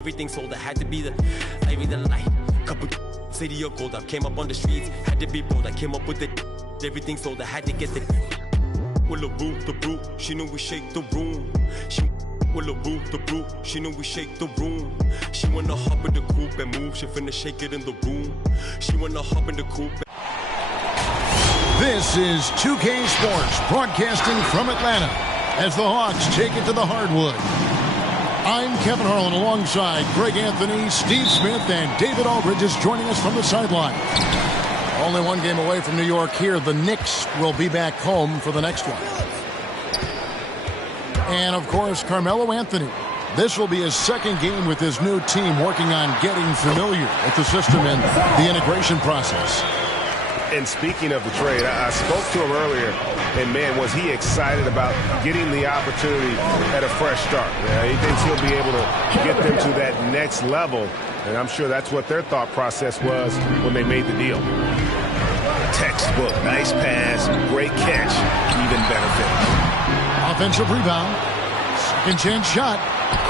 Everything sold, I had to be the light. Couple city of gold, I came up on the streets, had to be bold. I came up with the everything sold, I had to get the with the brew, she knew we shake the room. She with the brew, she knew we shake the room. She wanna hop in the coupe and move, she finna shake it in the room. She wanna hop in the coupe. This is 2K Sports, broadcasting from Atlanta as the Hawks take it to the hardwood. I'm Kevin Harlan alongside Greg Anthony, Steve Smith, and David Aldridge is joining us from the sideline. Only one game away from New York here. The Knicks will be back home for the next one. And, of course, Carmelo Anthony. This will be his second game with his new team, working on getting familiar with the system and the integration process. And speaking of the trade, I spoke to him earlier, and, man, was he excited about getting the opportunity at a fresh start. He thinks he'll be able to get them to that next level, and I'm sure that's what their thought process was when they made the deal. Textbook, nice pass, great catch, even better finish. Offensive rebound, second chance shot,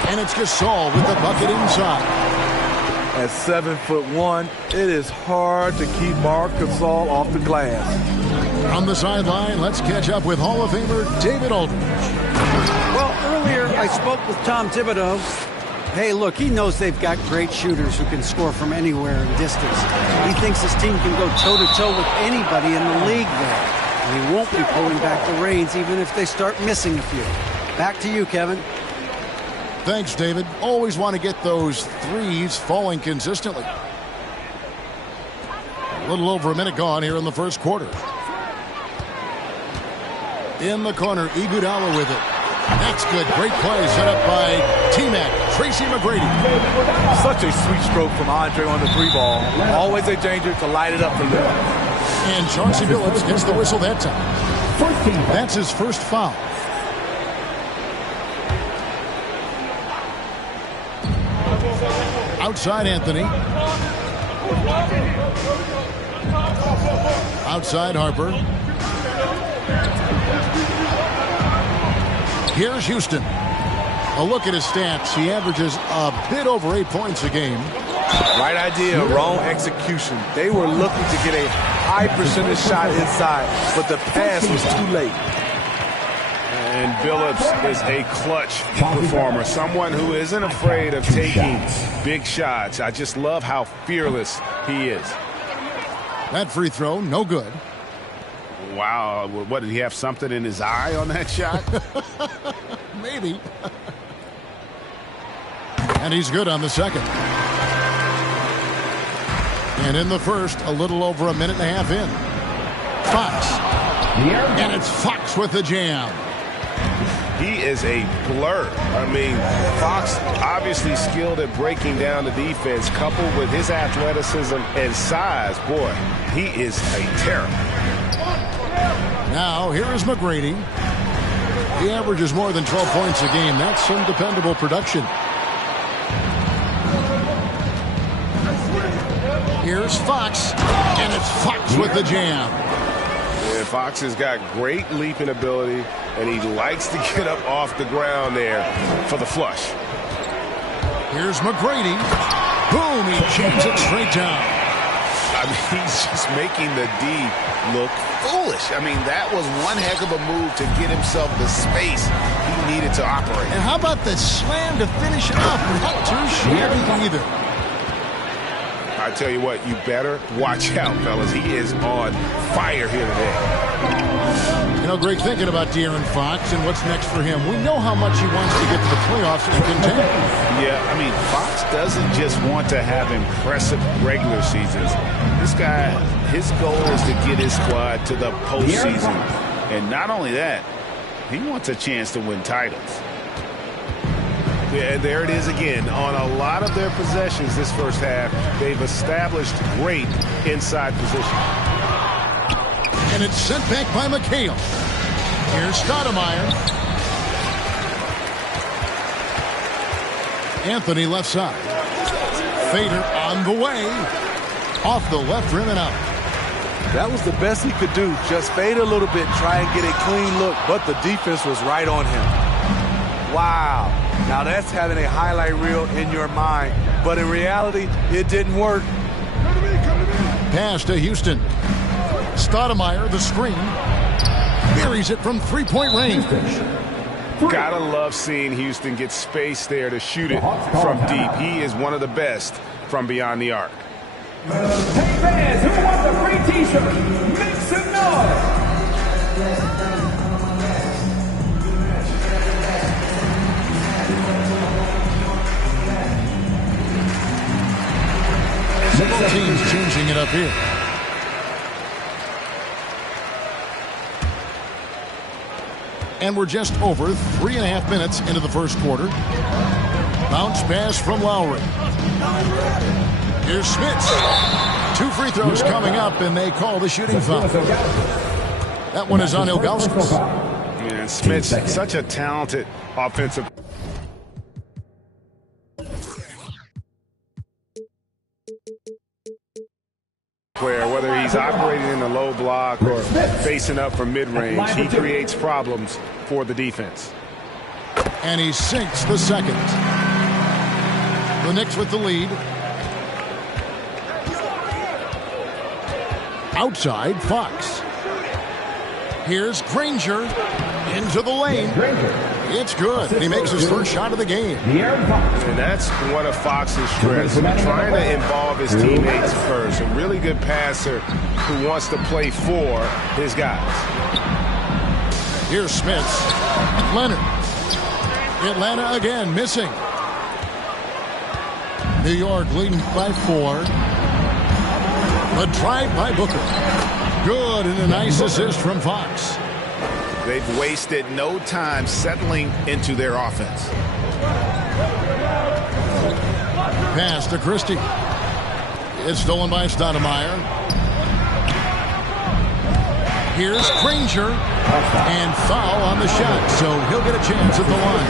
and it's Gasol with the bucket inside. At 7'1", it is hard to keep Marc Gasol off the glass. On the sideline, let's catch up with Hall of Famer David Aldridge. Well, earlier I spoke with Tom Thibodeau. Hey, look, he knows they've got great shooters who can score from anywhere in distance. He thinks his team can go toe-to-toe with anybody in the league there. And he won't be pulling back the reins even if they start missing a few. Back to you, Kevin. Thanks, David. Always want to get those threes falling consistently. A little over a minute gone here in the first quarter. In the corner, Iguodala with it. That's good. Great play set up by T-Mac, Tracy McGrady. Such a sweet stroke from Andre on the three ball. Always a danger to light it up for them. And Chauncey Billups gets the whistle that time. That's his first foul. Outside Anthony. Outside Harper. Here's Houston. A look at his stats. He averages a bit over 8 points a game. Right idea, wrong execution. They were looking to get a high percentage shot inside, but the pass was too late. And Billups is a clutch performer, someone who isn't afraid of taking big shots. I just love how fearless he is. That free throw, no good. Wow, what, did he have something in his eye on that shot? Maybe. And he's good on the second. And in the first, a little over a minute and a half in. Fox. And it's Fox with the jam. He is a blur. I mean, Fox obviously skilled at breaking down the defense, coupled with his athleticism and size. Boy, he is a terror. Now, here is McGrady. He averages more than 12 points a game. That's some dependable production. Here's Fox, and it's Fox with the jam. Yeah, Fox has got great leaping ability, and he likes to get up off the ground there for the flush. Here's McGrady. Boom, he chains it straight down. I mean, he's just making the D look foolish. I mean, that was one heck of a move to get himself the space he needed to operate. And how about the slam to finish it off? Not too shabby either. I tell you what, you better watch out, fellas. He is on fire here today. You know, Greg, thinking about De'Aaron Fox and what's next for him, we know how much he wants to get to the playoffs and contend. Yeah, I mean, Fox doesn't just want to have impressive regular seasons. This guy, his goal is to get his squad to the postseason. And not only that, he wants a chance to win titles. Yeah, there it is again. On a lot of their possessions this first half, they've established great inside position. And it's sent back by McHale. Here's Stoudemire. Anthony left side. Fader on the way. Off the left rim and out. That was the best he could do. Just fade a little bit, try and get a clean look, but the defense was right on him. Wow. Now that's having a highlight reel in your mind, but in reality, it didn't work. Pass to Houston. Stoudemire, the screen. Buries it from three-point range. Gotta love seeing Houston get space there to shoot it from deep. He is one of the best from beyond the arc. Hey fans, who wants a free t-shirt? Make some noise! Several teams changing it up here. And we're just over 3.5 minutes into the first quarter. Bounce pass from Lowry. Here's Smits. 2 free throws coming up, and they call the shooting foul. That one is on Ilgauskas. Yeah, Smits, such a talented offensive. Whether he's operating in the low block or facing up from mid-range, he creates problems for the defense. And he sinks the second. The Knicks with the lead. Outside, Fox. Here's Granger into the lane. It's good. He makes his first shot of the game. And that's one of Fox's strengths, trying to involve his teammates first. A really good passer who wants to play for his guys. Here's Smits. Leonard. Atlanta again, missing. New York leading by 4. A drive by Booker. Good, and a nice assist from Fox. They've wasted no time settling into their offense. Pass to Christie. It's stolen by Stoudemire. Here's Granger. And foul on the shot, so he'll get a chance at the line.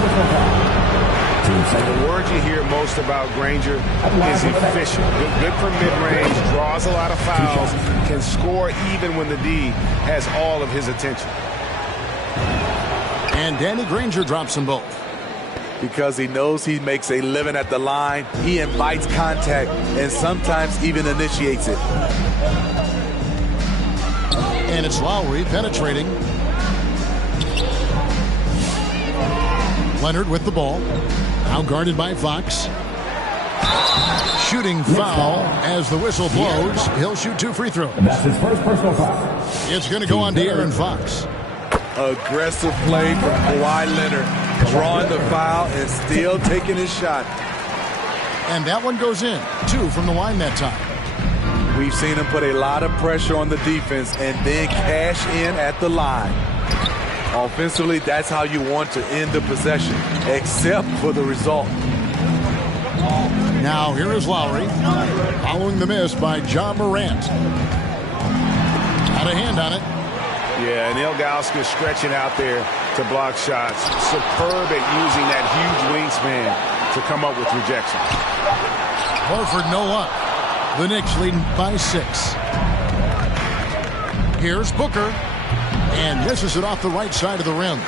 The word you hear most about Granger is efficient. Good from mid-range, draws a lot of fouls, can score even when the D has all of his attention. And Danny Granger drops them both. Because he knows he makes a living at the line, he invites contact and sometimes even initiates it. And it's Lowry penetrating. Leonard with the ball. Now guarded by Fox. Shooting foul as the whistle blows. He'll shoot 2 free throws. That's his first personal foul. It's going to go on De'Aaron Fox. Aggressive play from Kawhi Leonard, drawing the foul and still taking his shot. And that one goes in. 2 from the line that time. We've seen him put a lot of pressure on the defense and then cash in at the line. Offensively, that's how you want to end the possession, except for the result. Now here is Lowry, following the miss by Ja Morant. Had a hand on it. Yeah, and Ilgauskas stretching out there to block shots. Superb at using that huge wingspan to come up with rejection. Horford no luck. The Knicks leading by 6. Here's Booker. And misses it off the right side of the rim.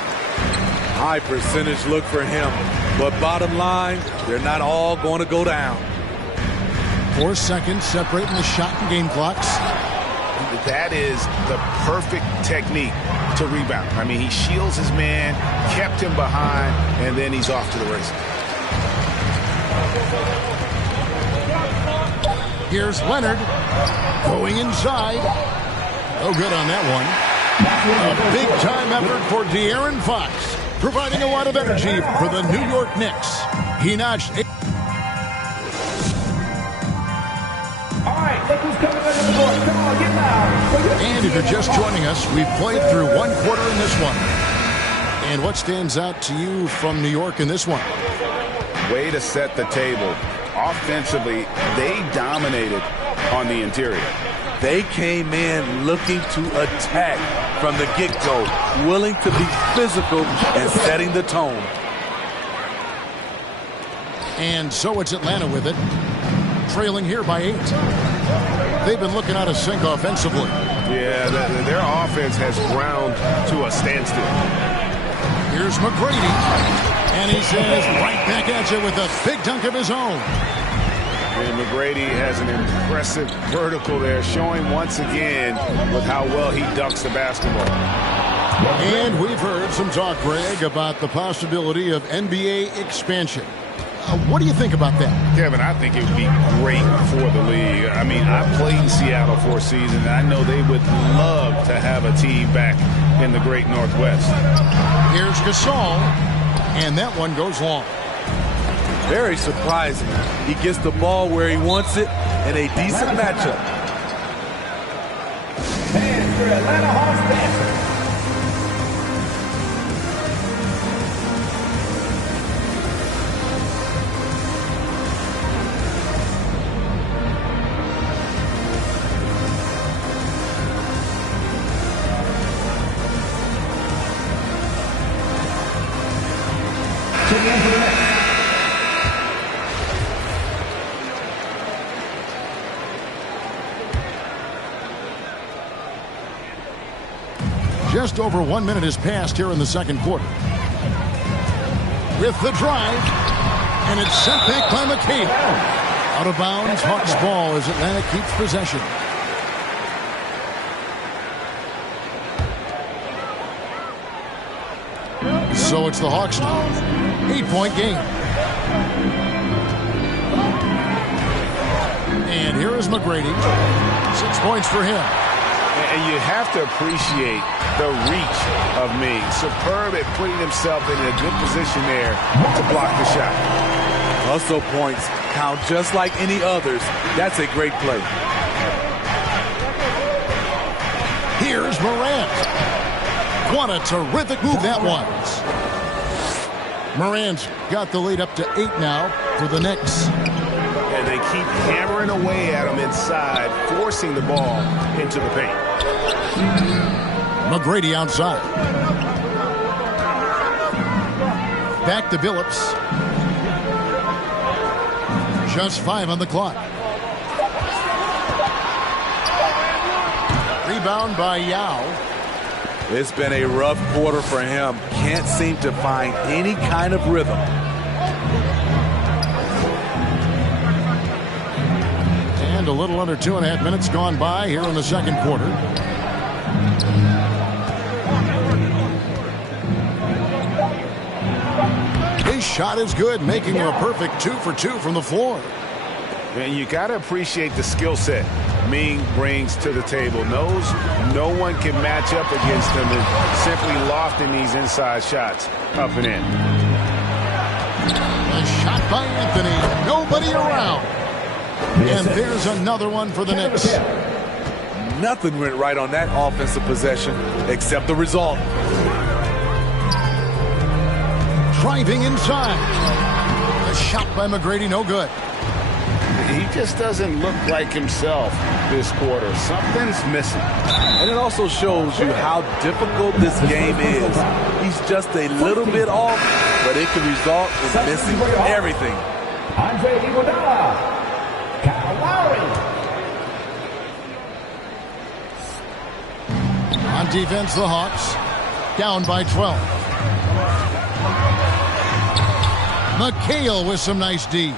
High percentage look for him. But bottom line, they're not all going to go down. 4 seconds separating the shot and game clocks. That is the perfect technique to rebound. I mean, he shields his man, kept him behind, and then he's off to the races. Here's Leonard going inside. No good on that one. A big-time effort for De'Aaron Fox, providing a lot of energy for the New York Knicks. He notched 8. All right, look who's coming under the board. Come on, get loud. And if you're just joining us, we've played through 1 quarter in this one. And what stands out to you from New York in this one? Way to set the table. Offensively, they dominated on the interior. They came in looking to attack from the get-go, willing to be physical and setting the tone. And so it's Atlanta with it, trailing here by 8. They've been looking out of sync offensively. Yeah, their offense has ground to a standstill. Here's McGrady, And he says right back at you with a big dunk of his own. And McGrady has an impressive vertical there, showing once again with how well he dunks the basketball. And we've heard some talk, Greg, about the possibility of NBA expansion. What do you think about that? Kevin, I think it would be great for the league. I mean, I played in Seattle for a season, and I know they would love to have a team back in the great Northwest. Here's Gasol, and that one goes long. Very surprising. He gets the ball where he wants it in a decent matchup. And for Atlanta Hawks dancers. Just over 1 minute has passed here in the second quarter. With the drive, and it's sent back by McHale. Out of bounds, Hawks ball as Atlanta keeps possession. So it's the Hawks now. 8-point game. And here is McGrady. 6 points for him. And you have to appreciate the reach of Ming. Superb at putting himself in a good position there to block the shot. Hustle points count just like any others. That's a great play. Here's Morant. What a terrific move that was. Morant's got the lead up to 8 now for the Knicks. And they keep hammering away at him inside, forcing the ball into the paint. McGrady outside. Back to Billups. Just 5 on the clock. Rebound by Yao. It's been a rough quarter for him. Can't seem to find any kind of rhythm. And a little under 2.5 minutes gone by here in the second quarter. His shot is good, making him a perfect 2 for 2 from the floor. And you got to appreciate the skill set Ming brings to the table. Knows no one can match up against him and simply lofting these inside shots up and in. A shot by Anthony. Nobody around. And there's another one for the Knicks. Nothing went right on that offensive possession except the result. Driving inside. A shot by McGrady, no good. He just doesn't look like himself this quarter. Something's missing. And it also shows you how difficult this game is. He's just a little bit off, but it can result in missing everything. Andre Iguodala. Kyle Lowry. On defense, the Hawks down by 12. McHale with some nice D.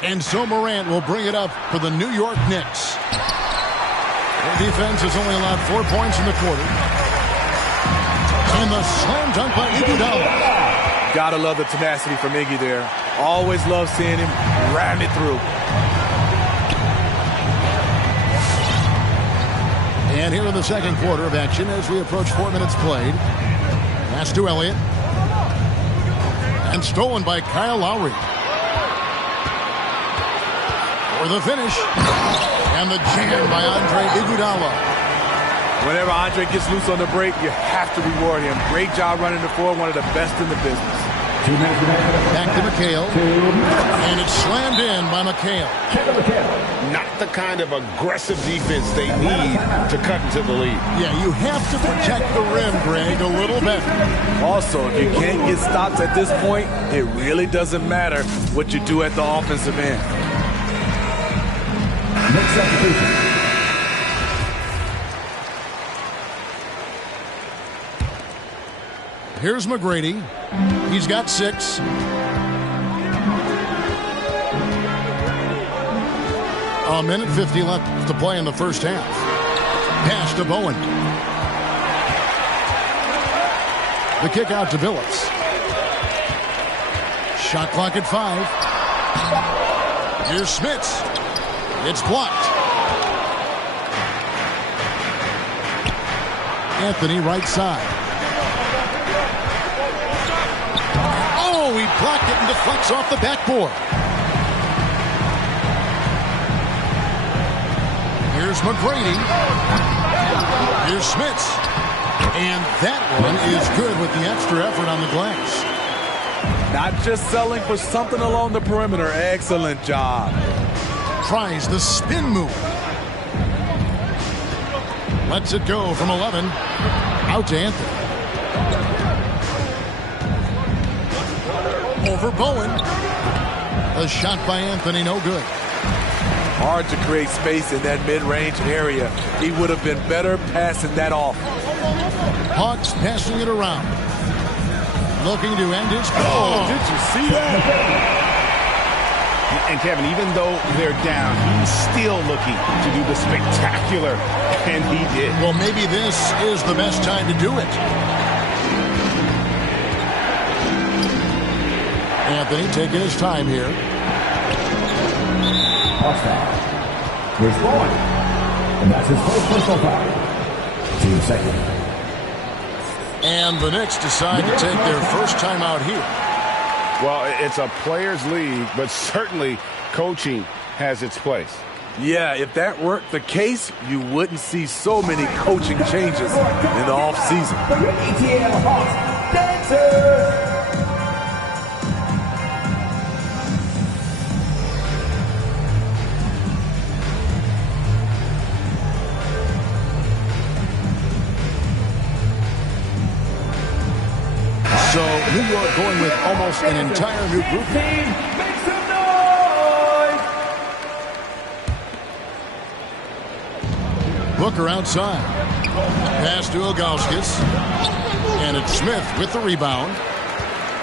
And so Morant will bring it up for the New York Knicks. Their defense has only allowed 4 points in the quarter. And the slam dunk by Iguodala. Gotta love the tenacity from Iggy there. Always love seeing him ram it through. And here in the second quarter of action as we approach 4 minutes played. Pass to Elliott. And stolen by Kyle Lowry. For the finish. And the jam by Andre Iguodala. Whenever Andre gets loose on the break, you have to reward him. Great job running the floor, one of the best in the business. Back to McHale. And it's slammed in by McHale. Not the kind of aggressive defense they need to cut into the lead. Yeah, you have to protect the rim, Greg, a little better. Also, if you can't get stops at this point, it really doesn't matter what you do at the offensive end. Next substitution. Here's McGrady. He's got 6. A minute 50 left to play in the first half. Pass to Bowen. The kick out to Billups. Shot clock at 5. Here's Smits. It's blocked. Anthony right side. Oh, he blocked it and deflects off the backboard. Here's McGrady. Here's Smits. And that one is good with the extra effort on the glass. Not just selling for something along the perimeter. Excellent job. Tries the spin move. Lets it go from 11. Out to Anthony. Over Bowen. A shot by Anthony, no good. Hard to create space in that mid-range area. He would have been better passing that off. Hawks passing it around. Looking to end his goal. Oh, did you see that? And Kevin, even though they're down, he's still looking to do the spectacular, and he did. Well, maybe this is the best time to do it. Anthony taking his time here. Here's Bowen. And that's his first personal foul. Team second. And the Knicks decide to take their first time out here. Well, it's a players' league, but certainly coaching has its place. Yeah, if that weren't the case, you wouldn't see so many coaching changes in the offseason. The ATL Hawks Dancers. So New York going with almost an entire new group. Make some noise. Booker outside. Pass to Ilgauskas. And it's Smith with the rebound.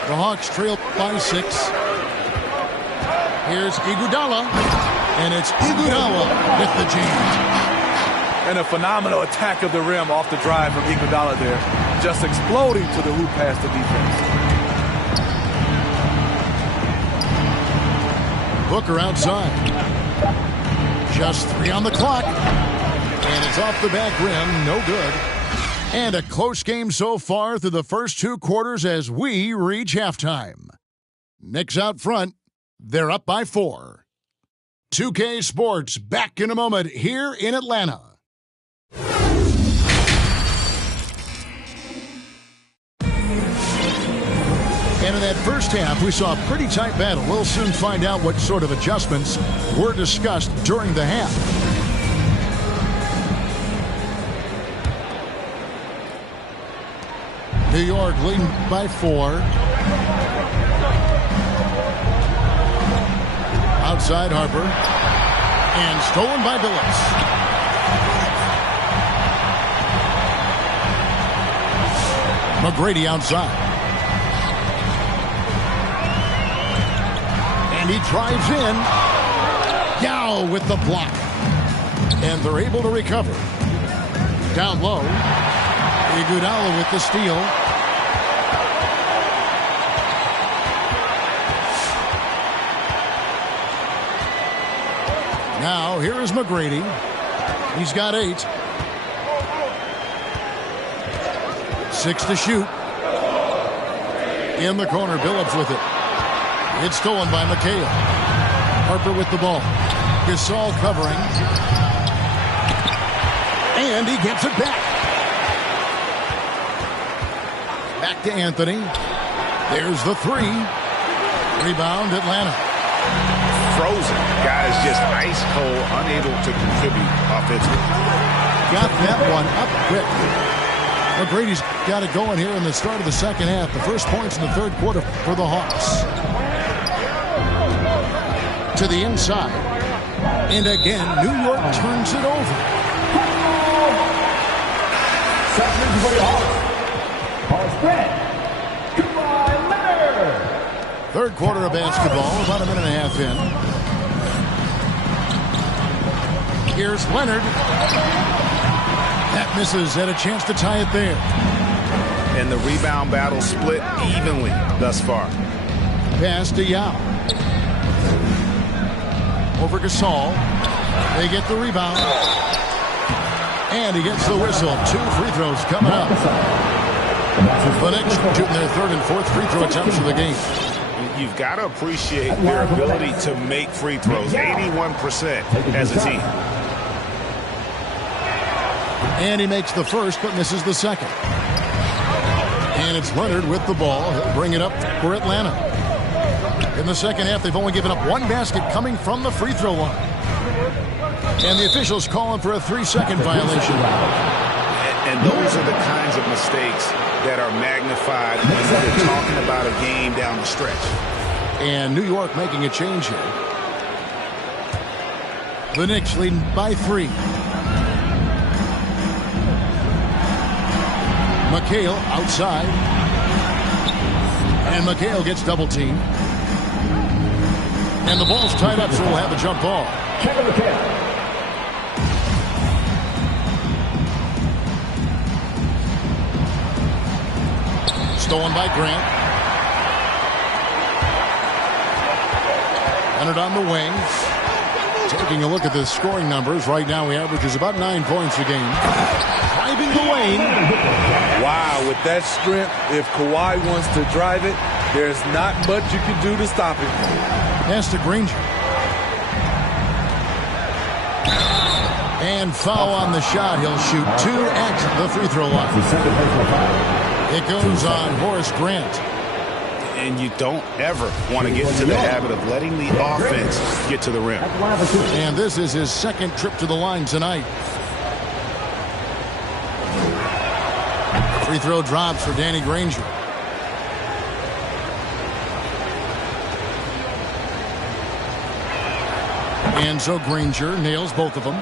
The Hawks trail by 6. Here's Iguodala. And it's Iguodala with the jam. And a phenomenal attack of the rim off the drive from Iguodala there. Just exploding to the hoop past the defense. Booker outside. Just 3 on the clock. And it's off the back rim. No good. And a close game so far through the first 2 quarters as we reach halftime. Knicks out front. They're up by 4. 2K Sports back in a moment here in Atlanta. And in that first half, we saw a pretty tight battle. We'll soon find out what sort of adjustments were discussed during the half. New York leading by 4. Outside Harper. And stolen by Billups. McGrady outside. And he drives in. Yao with the block. And they're able to recover. Down low. Iguodala with the steal. Now, here is McGrady. He's got 8. 6 to shoot. In the corner, Billups with it. It's stolen by McHale. Harper with the ball. Gasol covering. And he gets it back. Back to Anthony. There's the 3. Rebound, Atlanta. Frozen. Guys just ice cold, unable to contribute offensively. Got that one up quick. McGrady's got it going here in the start of the second half. The first points in the third quarter for the Hawks. To the inside. And again, New York turns it over. Second for the Hawks. Hawks spread. Third quarter of basketball, about a minute and a half in. Here's Leonard. That misses. Had a chance to tie it there. And the rebound battle split evenly thus far. Pass to Yao. Over Gasol. They get the rebound. And he gets the whistle. 2 free throws coming up. The Knicks shooting their third and fourth free throw attempts of the game. You've got to appreciate their ability to make free throws. 81% as a team. And he makes the first but misses the second. And it's Leonard with the ball. He'll bring it up for Atlanta. In the second half, they've only given up 1 basket coming from the free throw line. And the officials calling for a 3-second violation. And those are the kinds of mistakes that are magnified when they're talking about a game down the stretch. And New York making a change here. The Knicks leading by 3. McHale outside. And McHale gets double teamed. And the ball's tied up, so we'll have a jump ball. Kevin McHale. Stolen by Grant. Leonard on the wing. Taking a look at the scoring numbers. Right now he averages about 9 points a game. Driving the lane. Wow, with that strength, if Kawhi wants to drive it, there's not much you can do to stop him. Pass to Granger. And foul on the shot. He'll shoot 2 at the free throw line. It goes on Horace Grant. And you don't ever want to get into the habit of letting the offense get to the rim. And this is his second trip to the line tonight. Free throw drops for Danny Granger. And so Granger nails both of them.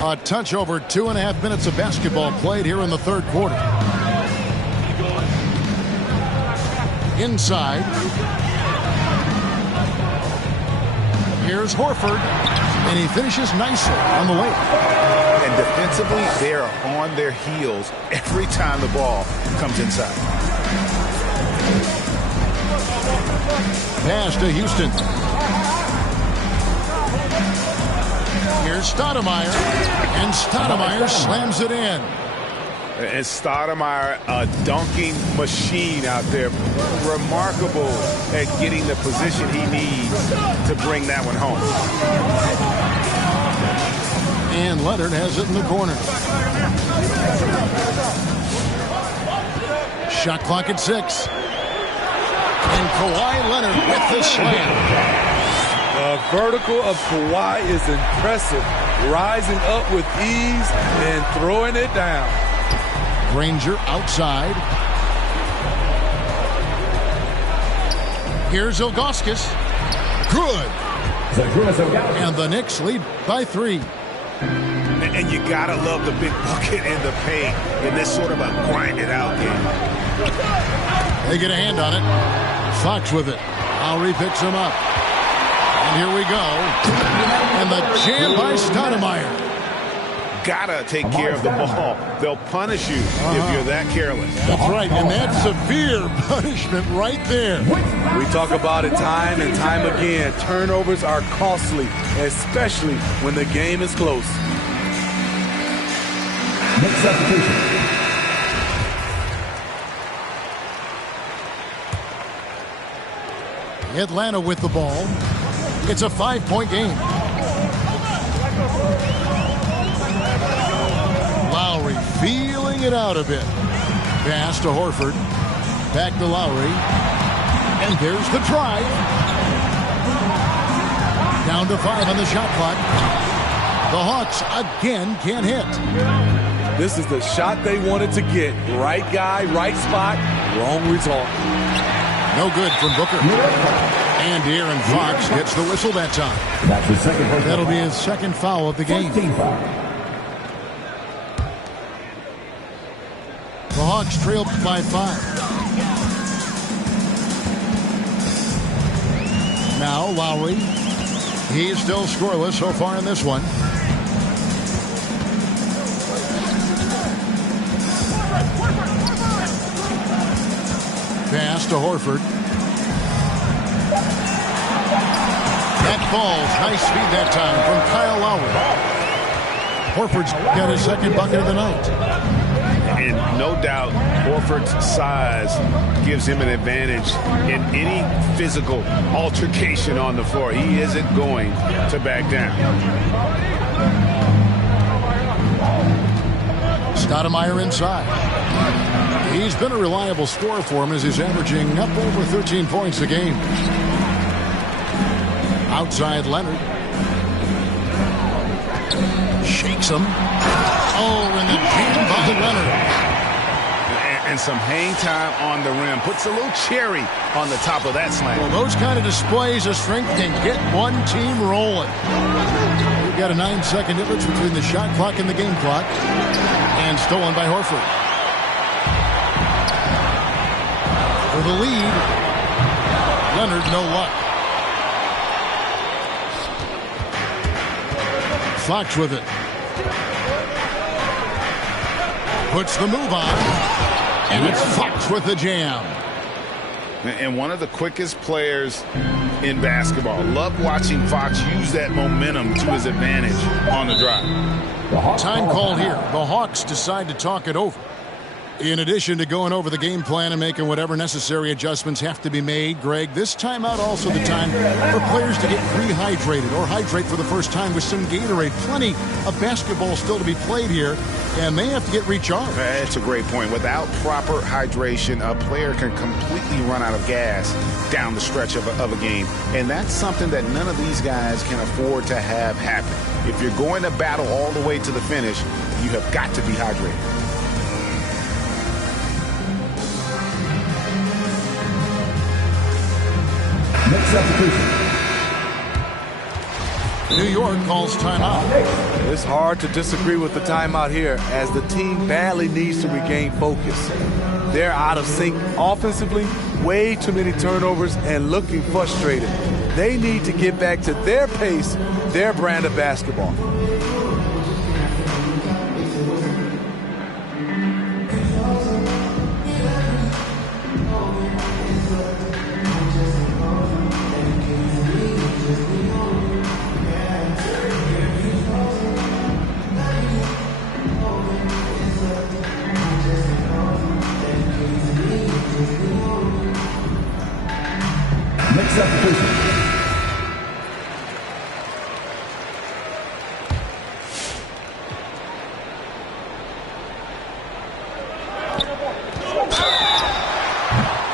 A touch over 2.5 minutes of basketball played here in the third quarter. Inside. Here's Horford. And he finishes nicely on the way. And defensively, they are on their heels every time the ball comes inside. Pass to Houston. Here's Stoudemire. And Stoudemire slams it in. And Stoudemire, a dunking machine out there. Remarkable at getting the position he needs to bring that one home. And Leonard has it in the corner. Shot clock at 6. And Kawhi Leonard with the slam. The vertical of Kawhi is impressive. Rising up with ease and throwing it down. Granger outside. Here's Ilgauskas. Good. And the Knicks lead by 3. And you gotta love the big bucket in the paint in this sort of a grind-it-out game. They get a hand on it. Fox with it. Lowry picks him up. And here we go. And the jam by Stoudemire. Gotta take care of the ball. They'll punish you if you're that careless. That's right, and that's severe punishment right there. We talk about it time and time again. Turnovers are costly, especially when the game is close. Next substitution. Atlanta with the ball. It's a 5-point game. Lowry feeling it out a bit. Pass to Horford. Back to Lowry. And there's the drive. Down to 5 on the shot clock. The Hawks again can't hit. This is the shot they wanted to get. Right guy, right spot, wrong result. No good from Booker. And De'Aaron Fox gets the whistle that time. That's his second. That'll be his second foul of the game. The Hawks trailed by 5. Now Lowry. He's still scoreless so far in this one. Pass to Horford. That falls. Nice speed that time from Kyle Lowry. Horford's got his second bucket of the night. And no doubt, Horford's size gives him an advantage in any physical altercation on the floor. He isn't going to back down. Stoudemire inside. He's been a reliable scorer for him as he's averaging up over 13 points a game. Outside Leonard. Shakes him. Oh, and the jam by Leonard. And some hang time on the rim. Puts a little cherry on the top of that slam. Well, those kind of displays of strength can get one team rolling. We've got a 9-second difference between the shot clock and the game clock. And stolen by Horford. For the lead, Leonard, no luck. Fox with it. Puts the move on. And it's Fox with the jam. And one of the quickest players in basketball. Love watching Fox use that momentum to his advantage on the drive. Time called here. The Hawks decide to talk it over. In addition to going over the game plan and making whatever necessary adjustments have to be made, Greg, this timeout also the time for players to get rehydrated or hydrate for the first time with some Gatorade. Plenty of basketball still to be played here, and they have to get recharged. That's a great point. Without proper hydration, a player can completely run out of gas down the stretch of a game. And that's something that none of these guys can afford to have happen. If you're going to battle all the way to the finish, you have got to be hydrated. Next substitution. New York calls timeout. It's hard to disagree with the timeout here as the team badly needs to regain focus. They're out of sync offensively, way too many turnovers, and looking frustrated. They need to get back to their pace, their brand of basketball. Next substitution.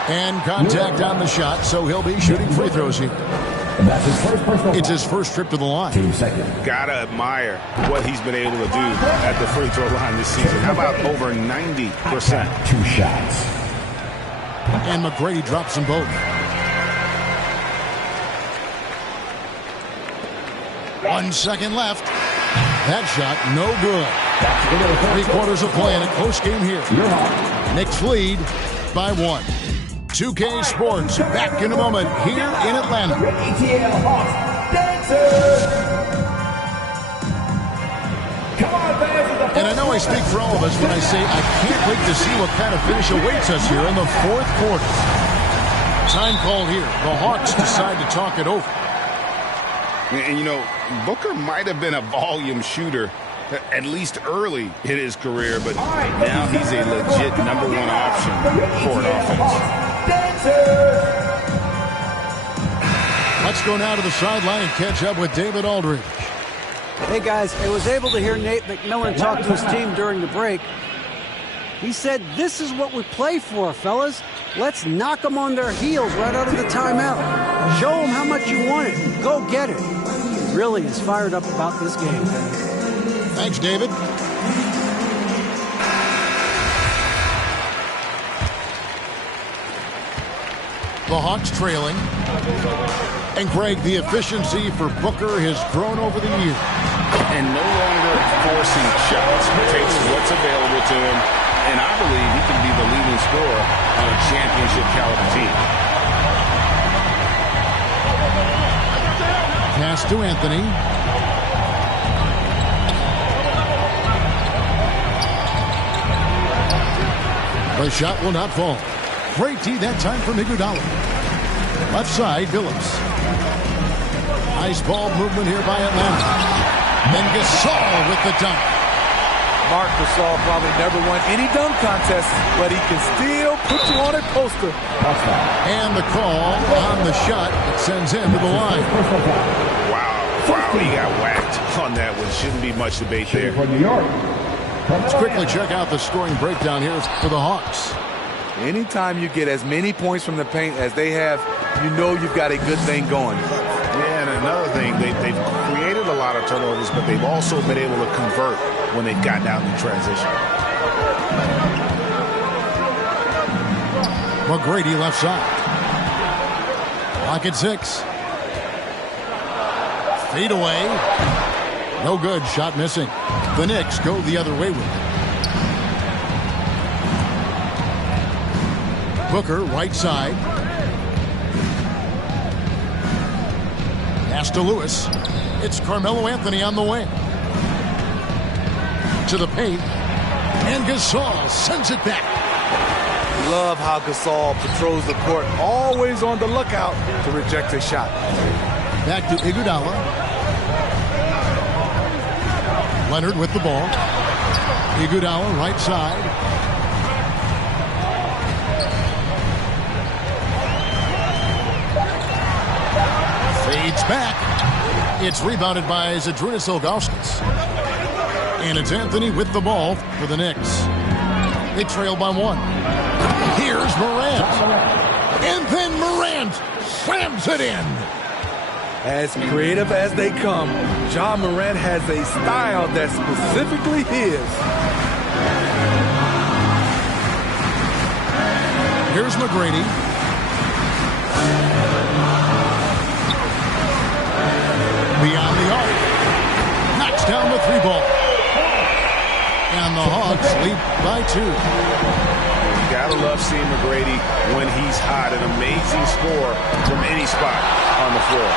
And contact on the shot, so he'll be shooting free throws here. And that's his first personal. It's his first trip to the line. 2 seconds. Gotta admire what he's been able to do at the free throw line this season. How about over 90%? 2 shots. And McGrady drops them both. 1 second left. That shot, no good. 3/4 of play in a close game here. Knicks lead by 1. 2K Sports back in a moment here in Atlanta. ATL Hawks dancers. Come on, fans. And I know I speak for all of us when I say I can't wait to see what kind of finish awaits us here in the 4th quarter. Time called here. The Hawks decide to talk it over. And, you know, Booker might have been a volume shooter, at least early in his career, but now he's a legit #1 option for an offense. Let's go now to the sideline and catch up with David Aldridge. Hey, guys, I was able to hear Nate McMillan talk to his team during the break. He said, this is what we play for, fellas. Let's knock them on their heels right out of the timeout. Show them how much you want it. Go get it. He really is fired up about this game. Thanks, David. The Hawks trailing. And Greg, the efficiency for Booker has grown over the years. And no longer forcing shots. He takes what's available to him, and I believe he can be the leading scorer on a championship caliber team. Pass to Anthony. The shot will not fall. Great D that time from Iguodala. Left side, Billups. Nice ball movement here by Atlanta. Then Gasol with the dunk. Marc Gasol probably never won any dunk contest, but he can still put you on a poster. And the call on the shot that sends him to the line. Wow, he got whacked on that one. Shouldn't be much debate there. Let's quickly check out the scoring breakdown here for the Hawks. Anytime you get as many points from the paint as they have, you know you've got a good thing going. Yeah, and another thing, they've created a lot of turnovers, but they've also been able to convert when they've gotten out in transition. McGrady left side. Lock at 6. Fade away. No good. Shot missing. The Knicks go the other way with it. Booker, right side. Pass to Lewis. It's Carmelo Anthony on the wing. To the paint. And Gasol sends it back. Love how Gasol patrols the court, always on the lookout to reject a shot. Back to Iguodala. Leonard with the ball. Iguodala, right side. Fades back. It's rebounded by Zydrunas Ilgauskas. And it's Anthony with the ball for the Knicks. They trail by 1. Here's Morant. And then Morant slams it in. As creative as they come, Ja Morant has a style that's specifically his. Here's McGrady. Beyond the arc. Knocks down the 3-ball. And the Hawks lead by 2. You gotta love seeing McGrady when he's hot. An amazing score from any spot on the floor.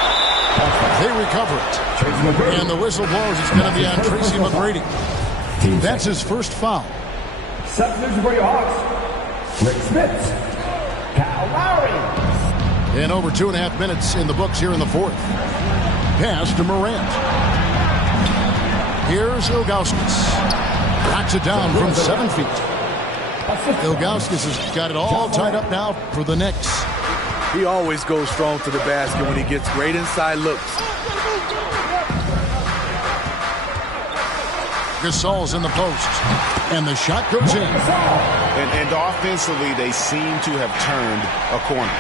They recover it. And the whistle blows. It's going to be on Tracy McGrady. That's his first foul. 7 minutes for your Hawks. Rick Smith. Kyle Lowry. And over 2.5 minutes in the books here in the 4th. Pass to Morant. Here's Ilgauskas. Knocks it down from 7 feet. Ilgauskas has got it all tied up now for the Knicks. He always goes strong to the basket when he gets great inside looks. Gasol's in the post. And the shot goes in. And offensively, they seem to have turned a corner.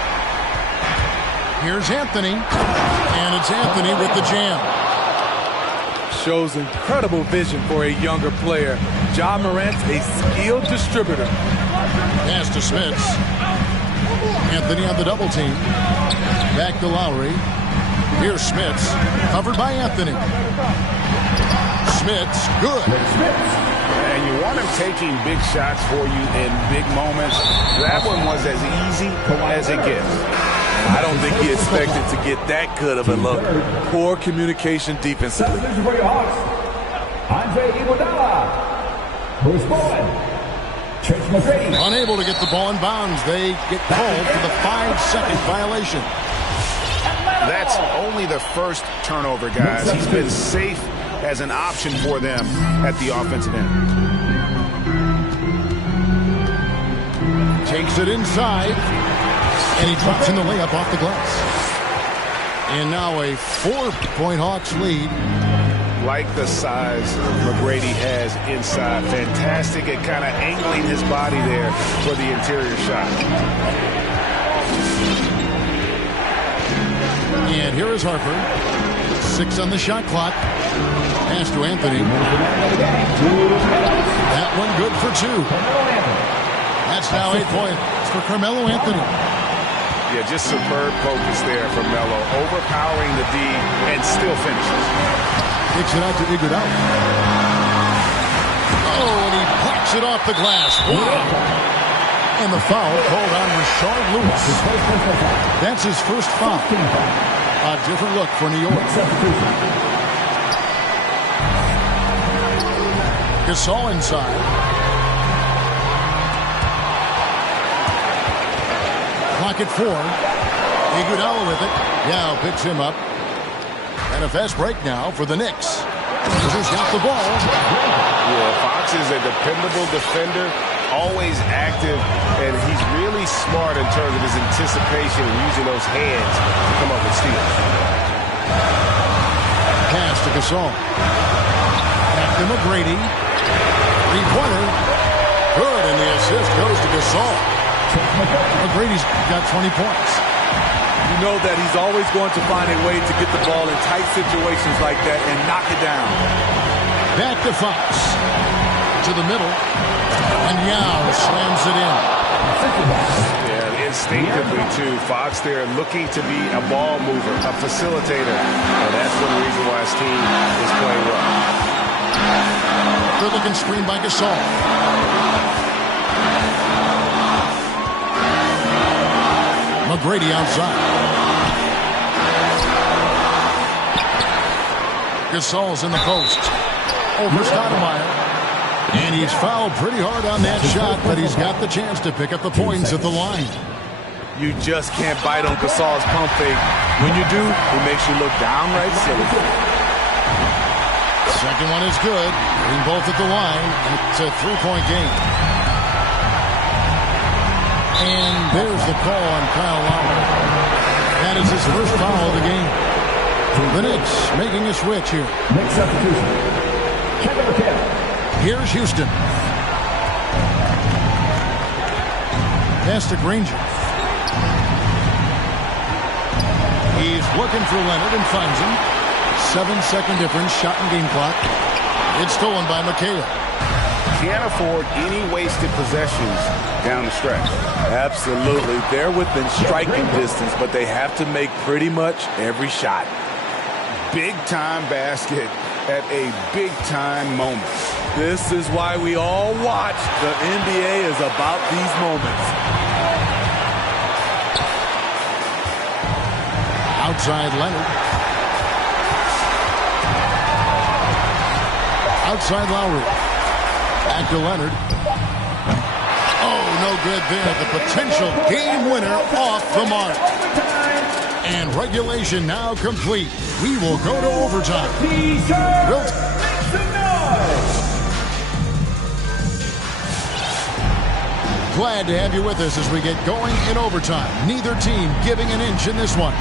Here's Anthony. And it's Anthony with the jam. Shows incredible vision for a younger player. Ja Morant's a skilled distributor. Pass to Smits. Anthony on the double team. Back to Lowry. Here's Smits. Covered by Anthony. Smits, good. And you want him taking big shots for you in big moments. That one was as easy as it gets. I don't think he expected to get that good of a look. Poor communication defensively. Andre Iguodala. Bruce Bowen. Tracy McGrady. Unable to get the ball in bounds. They get called for the 5-second violation. That's only the first turnover, guys. He's been safe as an option for them at the offensive end. Takes it inside. And he drops in the layup off the glass. And now a 4-point Hawks lead. Like the size McGrady has inside. Fantastic at kind of angling his body there for the interior shot. And here is Harper. 6 on the shot clock. Pass to Anthony. That one good for 2. That's now 8 points for Carmelo Anthony. Yeah, just superb focus there from Melo. Overpowering the D and still finishes. Kicks it out to Iguodala. Oh, and he pops it off the glass. Wow. And the foul called on Rashard Lewis. That's his first foul. A different look for New York. Gasol inside. Clock at 4. Iguodala with it. Yao picks him up. And a fast break now for the Knicks. Wizards got the ball. Yeah, Fox is a dependable defender, always active, and he's really smart in terms of his anticipation and using those hands to come up with steals. Pass to Gasol. Back to McGrady. Three-pointer. Good, and the assist goes to Gasol. McGrady's got 20 points. You know that he's always going to find a way to get the ball in tight situations like that and knock it down. Back to Fox. To the middle. And Yao slams it in. Yeah, instinctively, too. Fox there looking to be a ball mover, a facilitator. And that's one reason why his team is playing well. Good looking screen by Gasol. McGrady outside. Gasol's in the post. Over Stoudemire. And he's fouled pretty hard on that shot, but he's got the chance to pick up the points at the line. You just can't bite on Gasol's pump fake. When you do, it makes you look downright silly. Second one is good. Getting both at the line. It's a three-point game. And there's the call on Kyle Lowry. That is his first foul of the game. The Knicks making a switch here. Next substitution. Kevin McHale. Here's Houston. Pass to Granger. He's looking for Leonard and finds him. 7-second difference, shot and game clock. It's stolen by McHale. Can't afford any wasted possessions down the stretch. Absolutely. They're within striking distance, but they have to make pretty much every shot. Big-time basket at a big-time moment. This is why we all watch. The NBA is about these moments. Outside Leonard. Outside Lowry. Back to Leonard. Oh, no good there. The potential game winner off the mark. And regulation now complete. We will go to overtime. Glad to have you with us as we get going in overtime. Neither team giving an inch in this one.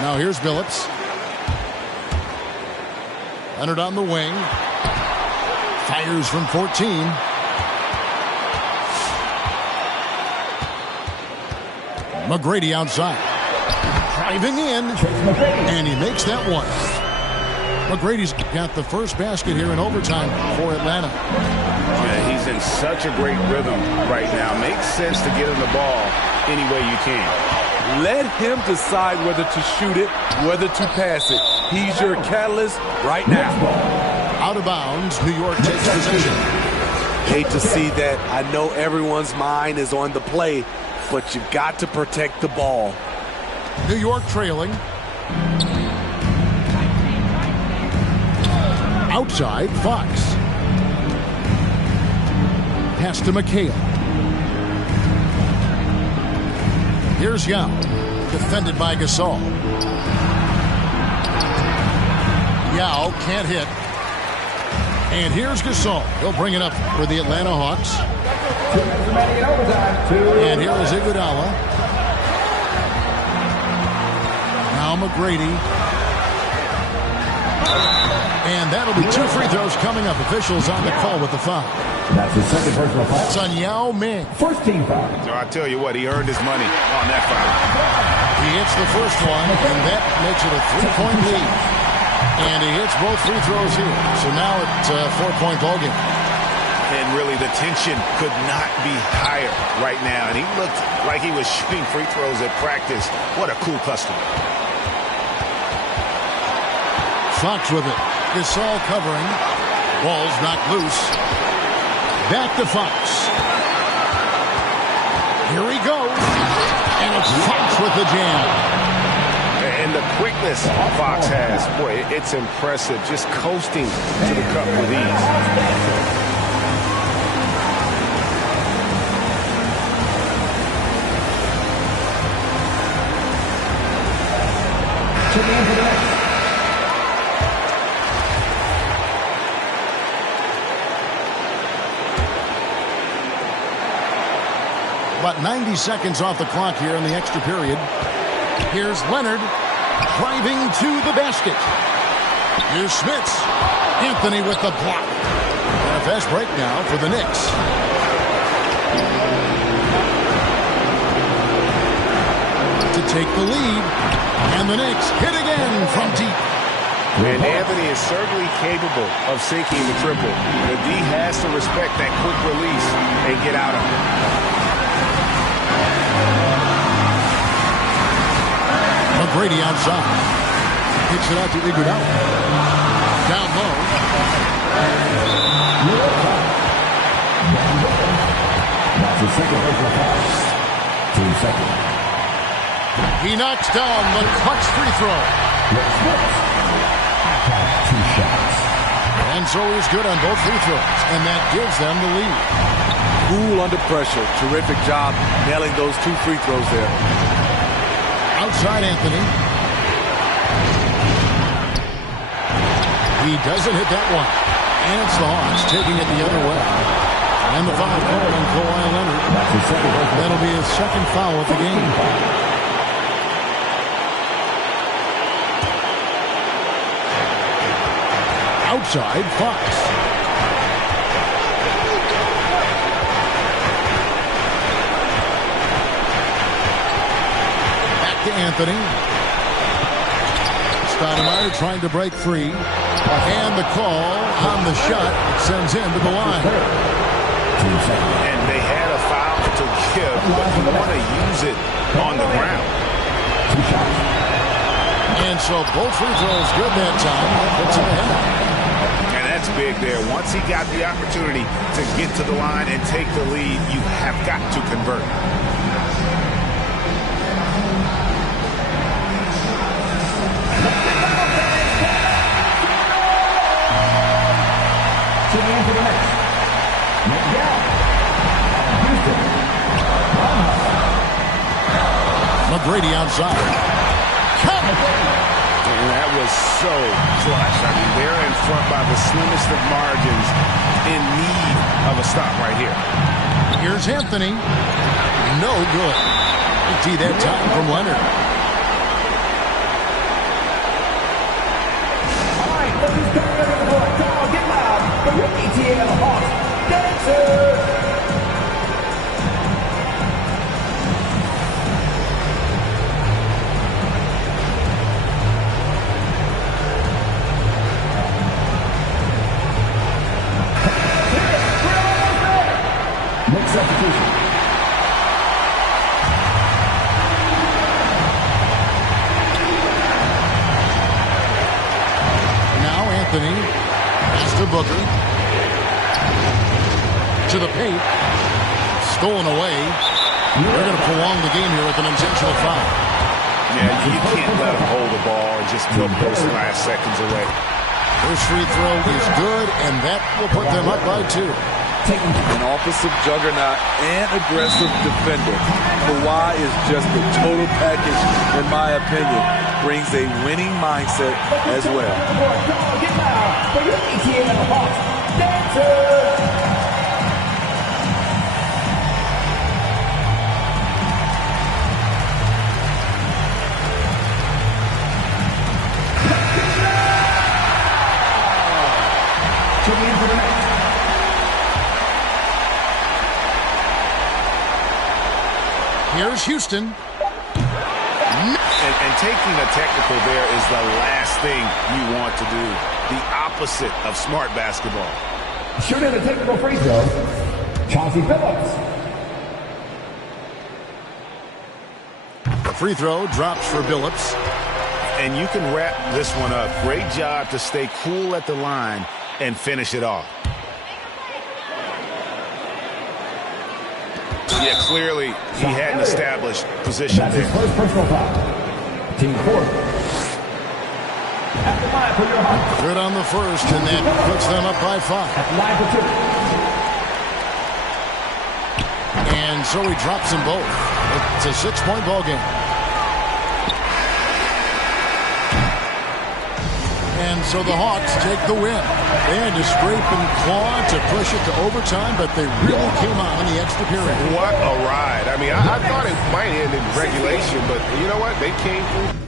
Now here's Billups. Leonard on the wing. Fires from 14. McGrady outside. Driving in. And he makes that one. McGrady's got the first basket here in overtime for Atlanta. Yeah, he's in such a great rhythm right now. Makes sense to get him the ball any way you can. Let him decide whether to shoot it, whether to pass it. He's your catalyst right now. Out of bounds, New York takes possession. Hate to see that. I know everyone's mind is on the play, but you've got to protect the ball. New York trailing. Outside, Fox. Pass to McHale. Here's Yao. Defended by Gasol. Yao can't hit. And here's Gasol. He'll bring it up for the Atlanta Hawks. And here is Iguodala. Now McGrady. And that'll be 2 free throws coming up. Officials on the call with the foul. That's his second personal foul. It's on Yao Ming. First team foul. So I tell you what, he earned his money on that foul. He hits the first one, and that makes it a 3-point lead. And he hits both free throws here. So now it's a 4-point ballgame. And really, the tension could not be higher right now. And he looked like he was shooting free throws at practice. What a cool customer. Fox with it. Gasol covering. Ball's knocked loose. Back to Fox. Here he goes. And it's Fox with the jam. And the quickness Fox has, boy, it's impressive. Just coasting to the cup with ease. About 90 seconds off the clock here in the extra period. Here's Leonard driving to the basket. Here's Smits. Anthony with the block. And a fast break now for the Knicks. To take the lead. And the Knicks hit again from deep. And Anthony is certainly capable of sinking the triple. The D has to respect that quick release and get out of it. McGrady outside. Kicks it out to Iguodala. Down low. That's the second personal foul. 2 seconds. He knocks down the clutch free throw. Two shots. And so he's good on both free throws. And that gives them the lead. Cool under pressure. Terrific job nailing those 2 free throws there. Outside Anthony. He doesn't hit that one. And it's the Hawks taking it the other way. And the foul call on Kawhi Leonard. That'll be his second foul of the game. Outside Fox. To Anthony. Stoudemire trying to break free. And the call on the shot. It sends him to the line. And they had a foul to give, but you want to use it on the ground. And so both free throws good that time. That puts him ahead. And that's big there. Once he got the opportunity to get to the line and take the lead, you have got to convert. McGrady outside. And that was so clutch. I mean, they're in front by the slimmest of margins, in need of a stop right here. Here's Anthony. No good. Empty that time from Leonard. All right, let's just go to the board. Come on, get loud. The ATL Hawks Dancer. Substitution. Now Anthony pass to Booker. To the paint. Stolen away. They're going to prolong the game here with an intentional foul. Yeah, you can't let them hold the ball and just put those last seconds away. First free throw is good, and that will put them up by 2. An offensive juggernaut and aggressive defender. Kawhi is just the total package, in my opinion. Brings a winning mindset as well. Here's Houston. And taking a technical there is the last thing you want to do. The opposite of smart basketball. Shooting a technical free throw, Chauncey Billups. The free throw drops for Billups. and you can wrap this one up. Great job to stay cool at the line and finish it off. Yeah, clearly he hadn't established position That's there. his first personal foul. Team 4. At the line for your Hawks. Good on the first, and that puts them up by 5. At the line for 2. And so he drops them both. It's a 6-point ball game. And so the Hawks take the win. They had to scrape and claw to push it to overtime, but they really came out in the extra period. What a ride. I mean, I thought it might end in regulation, but you know what? They came through.